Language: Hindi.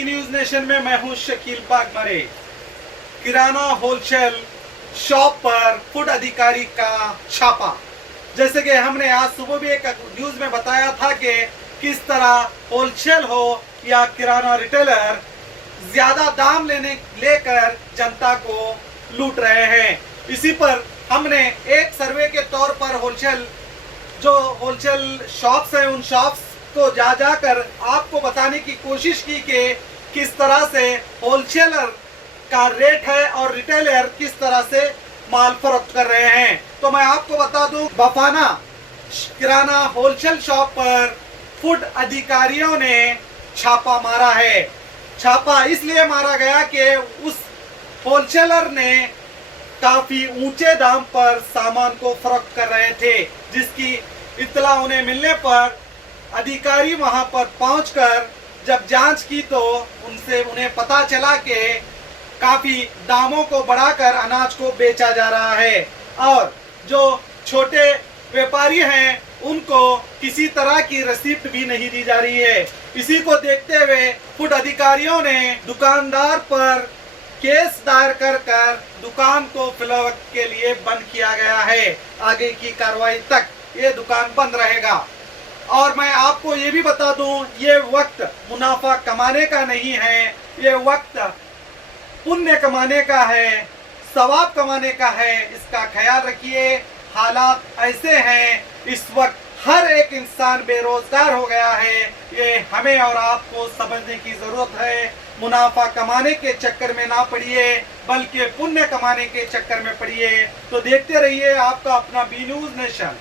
बी न्यूज नेशन में मैं हूं शकील बागमरे। किराना होलसेल शॉप पर फूड अधिकारी का छापा। जैसे कि हमने आज सुबह भी एक न्यूज में बताया था कि किस तरह होलसेल हो या किराना रिटेलर ज्यादा दाम लेकर जनता को लूट रहे हैं। इसी पर हमने एक सर्वे के तौर पर होलसेल शॉप्स हैं, उन शॉप्स को जाकर आपको बताने की कोशिश की कि किस तरह से होलसेलर का रेट है और रिटेलर किस तरह से माल फरोख्त कर रहे हैं। तो मैं आपको बता दूं, बफाना किराना होलसेल शॉप पर फूड अधिकारियों ने छापा मारा है। छापा इसलिए मारा गया कि उस होलसेलर ने काफी ऊंचे दाम पर सामान को फरोख्त कर रहे थे, जिसकी इत्तला उन्हें मिलने पर अधिकारी वहां पर पहुंचकर जब जांच की तो उन्हें पता चला कि काफी दामों को बढ़ाकर अनाज को बेचा जा रहा है और जो छोटे व्यापारी हैं उनको किसी तरह की रसीद भी नहीं दी जा रही है। इसी को देखते हुए फूड अधिकारियों ने दुकानदार पर केस दायर कर दुकान को फिलहाल के लिए बंद किया गया है। आगे की कार्रवाई तक ये दुकान बंद रहेगा। और मैं आपको ये भी बता दूं, ये वक्त मुनाफा कमाने का नहीं है, ये वक्त पुण्य कमाने का है, सवाब कमाने का है। इसका ख्याल रखिए। हालात ऐसे हैं, इस वक्त हर एक इंसान बेरोजगार हो गया है। ये हमें और आपको समझने की जरूरत है। मुनाफा कमाने के चक्कर में ना पड़िए, बल्कि पुण्य कमाने के चक्कर में पड़िए। तो देखते रहिए आपका अपना बी न्यूज नेशन।